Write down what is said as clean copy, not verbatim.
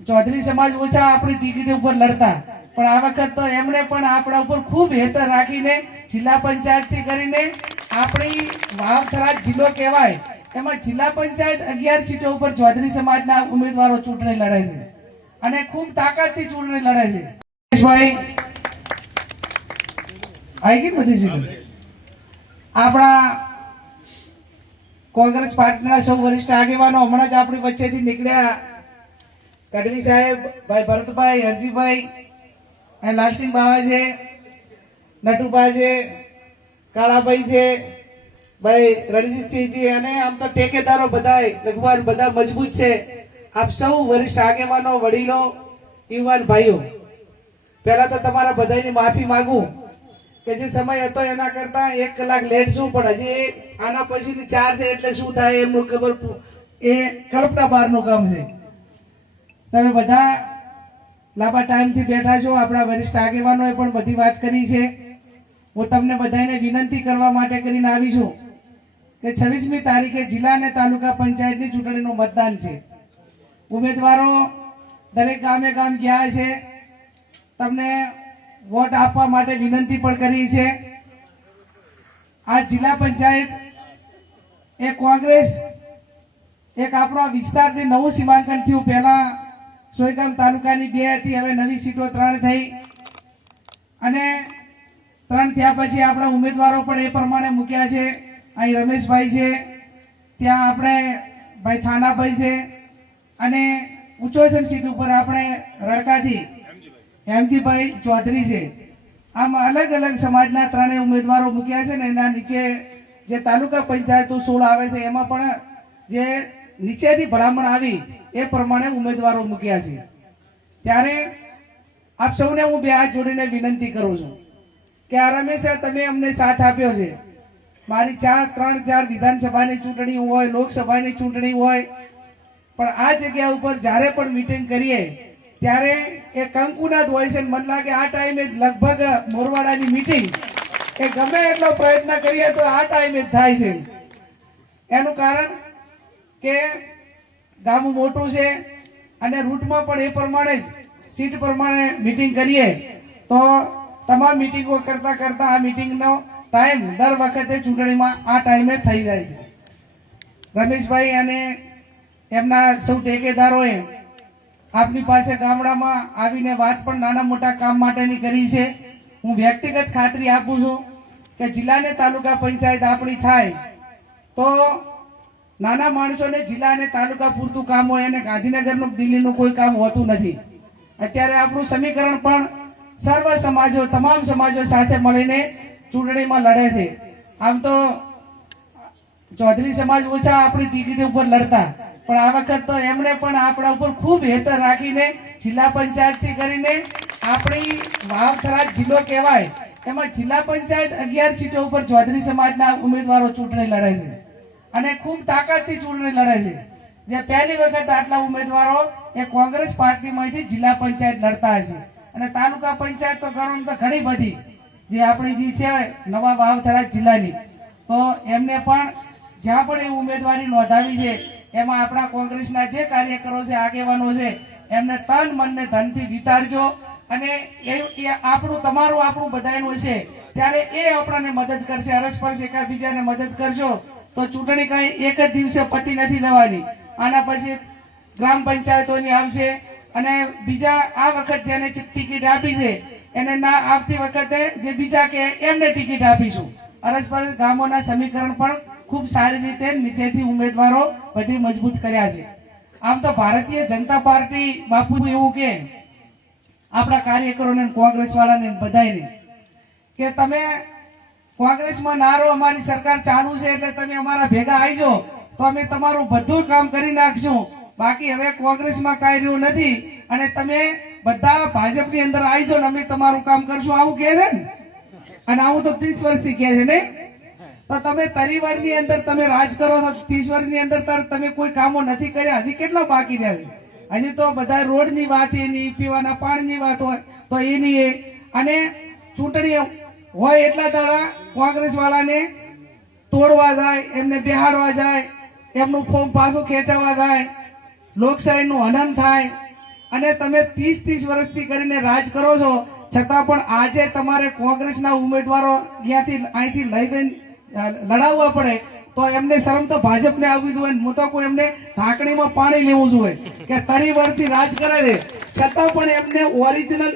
चौधरी समाज ओछा अपनी टिकિટ ઉપર લડતા, પણ આ વખત તો એમણે પણ આપણા ઉપર ખૂબ હેતર રાખીને જિલ્લા પંચાયતથી કરીને આપણી વાવથરા જિલ્લો કહેવાય એમાં જિલ્લા પંચાયત 11 સીટો ઉપર ચૌધરી સમાજના ઉમેદવારો ચૂંટણી લડે છે અને ખૂબ તાકાતથી ચૂંટણી લડે છે. ભાઈ આઈ ગઈ બધી સીટો. આપણા કોંગ્રેસ પાર્ટીના સૌ વરિષ્ઠ આગેવાનો હમણાં જ આપણી વચ્ચેથી નીકળ્યા. ગઢવી સાહેબ, ભાઈ ભરતભાઈ, હરજીભાઈ અને લાલસિંહ બાવા છે, નટુભા છે, કાળાભાઈ છે, ભાઈ રણજીતસિંહજી અને આમ તો ટેકેદારો બધાય લગભગ બધા મજબૂત છે. આપ સૌ વરિષ્ઠ આગેવાનો, વડીલો, યુવાન ભાઈઓ, પહેલા તો તમારા બધાની માફી માંગુ કે જે સમય હતો એના કરતા 1 કલાક લેટ છું, પણ હજી આના પછીની 4 થાય એટલે શું થાય એમનું ખબર એ કલ્પના બહારનું કામ છે. તમે બધા લાંબા ટાઈમથી બેઠા છો. આપણા વરિષ્ઠ આગેવાનોએ પણ બધી વાત કરી છે. હું તમને બધાને વિનંતી કરવા માટે કરીને આવી છું કે 26મી તારીખે જિલ્લા અને તાલુકા પંચાયતની ચૂંટણીનું મતદાન છે. ઉમેદવારો દરેક ગામે ગામ ગયા છે. તમને વોટ આપવા માટે વિનંતી પણ કરી છે. આ જિલ્લા પંચાયત એ કોંગ્રેસ એક આપણા વિસ્તારથી નવું સીમાંકન થયું. પહેલા સોયગામ તાલુકાની 2 હતી, હવે નવી સીટો 3 થઈ અને 3 થયા પછી આપણા ઉમેદવારો પણ એ પ્રમાણે મૂક્યા છે. અહીં રમેશભાઈ છે, ત્યાં આપણે ભાઈ થાનાભાઈ છે અને ઉચોસણ સીટ ઉપર આપણે રડકાથી હેમજીભાઈ ચૌધરી છે. આમ અલગ અલગ સમાજના 3 ઉમેદવારો મૂક્યા છે ને એના નીચે જે તાલુકા પંચાયતો 16 આવે છે એમાં પણ જે નીચેથી ભલામણ આવી એ પ્રમાણે ઉમેદવારો મૂક્યા છે. ત્યારે આપ સૌને હું 2 હાથ જોડીને વિનંતી કરું છું કે આ રમેશા તમે અમને સાથ આપ્યો છે. મારી 3-4 વિધાનસભાની ચૂંટણી હોય, લોકસભાની ચૂંટણી હોય, પણ આ જગ્યા ઉપર જ્યારે પણ મીટિંગ કરીએ ત્યારે એ કંકુનાદ હોય છે. મને લાગે આ ટાઈમે લગભગ મોરવાડાની મીટિંગ એ ગમે એટલો પ્રયત્ન કરીએ તો આ ટાઈમે જ થાય છે. એનું કારણ કે ગામ મોટું છે અને રૂટમાં પણ એ પ્રમાણે જ સીટ પ્રમાણે મીટિંગ કરીએ તો તમામ મીટિંગો કરતા કરતા આ મીટિંગનો ટાઈમ દર વખતે ચૂંટણીમાં આ ટાઈમે થઈ જાય છે. રમેશભાઈ અને એમના સૌ ટેકેદારોએ આપની પાસે ગામડામાં આવીને વાત પણ નાના મોટા કામ માટેની કરી છે. હું વ્યક્તિગત ખાતરી આપું છું કે જિલ્લા અને તાલુકા પંચાયત આપણી થાય તો નાના માણસોને જિલ્લા અને તાલુકા પૂરતું કામ હોય અને ગાંધીનગરનું દિલ્હીનું કોઈ કામ હોતું નથી. અત્યારે આપણું સમીકરણ પણ સર્વ સમાજો, તમામ સમાજો સાથે મળીને ચૂંટણીમાં લડે છે. આમ તો ચૌધરી સમાજ ઓછા આપણી ટિકિટ ઉપર લડતા, પણ આ વખત તો એમણે પણ આપણા ઉપર ખૂબ હેતર રાખીને જિલ્લા પંચાયતથી કરીને આપણી વાવથરા જિલ્લો કહેવાય એમાં જિલ્લા પંચાયત 11 સીટો ઉપર ચૌધરી સમાજના ઉમેદવારો ચૂંટણી લડે છે અને ખૂબ તાકાતથી ચૂંટણી લડે છે. જે પહેલી વખત આટલા ઉમેદવારો એ કોંગ્રેસ પાર્ટીમાંથી જિલ્લા પંચાયત લડતા હશે અને તાલુકા પંચાયત તો ગણો તો ઘણી બધી જે આપણી જે છે નવા વાવથરા જિલ્લાની, તો એમને પણ જ્યાં પણ એ ઉમેદવારી નોંધાવી છે એમાં આપણા કોંગ્રેસના જે કાર્યકરો છે, આગેવાનો છે, એમને તન મનને ધનથી વિતાડજો અને એ આપણું તમારું આપણું બધાનું છે ત્યારે એ આપણને મદદ કરશે. અરસપરસ એકબીજાને મદદ કરજો તો ચૂંટણી કઈ એક જ દિવસે પતી નથી દેવાની. આના પછી ગ્રામ પંચાયતોની આવશે અને બીજા આ વખત જેને ટિકિટ આપી છે એને ના આવતી વખતે જે બીજા કે એમને ટિકિટ આપીશું. અરસપરસ ગામોના સમીકરણ પણ ખૂબ સારી રીતે નીચેથી ઉમેદવારો બધી મજબૂત કર્યા છે. આમ તો ભારતીય જનતા પાર્ટી બાપુ એવું કે આપણા કાર્યકરોને, કોંગ્રેસ વાળાને બધાને કે તમે કોંગ્રેસમાં ના રહો, અમારી સરકાર ચાલુ છે એટલે તમે અમારા ભેગા આવજો તો અમે તમારું બધું કામ કરી નાખશું. બાકી હવે કોંગ્રેસમાં કાંઈ રહ્યું નથી અને તમે બધા ભાજપની અંદર આવજો ને અમે તમારું કામ કરશું, આવું કહે છે ને. અને આવું તો 30 વર્ષથી કહે છે ને. તો તમે પરિવારની અંદર તમે રાજ કરો તો 30 વર્ષની અંદર તમે કોઈ કામો નથી કર્યા. હજી કેટલા બાકી રહ્યા છે? હજી તો બધા રોડની વાત એની, પીવાના પાણીની વાત હોય તો એની એ, અને ચૂંટણી હોય એટલા દાડા કોંગ્રેસ વાળાને તોડવા જાય, એમને બેહાડવા જાય, એમનું ફોર્મ પાછું ખેંચવા જાય, લોકશાહીનું હનન થાય અને તમે 30 વર્ષથી કરીને રાજ કરો છો, છતાં પણ આજે તમારે કોંગ્રેસના ઉમેદવારો અહીંથી લઈ દઈને લડાવવા પડે તો એમને શરમ તો ભાજપને આવવી જોઈએ. હું તો કોઈ એમને ઢાંકણીમાં પાણી લેવું જોઈએ કે તરી વળથી રાજ કરે છે, છતાં પણ એમને ઓરિજિનલ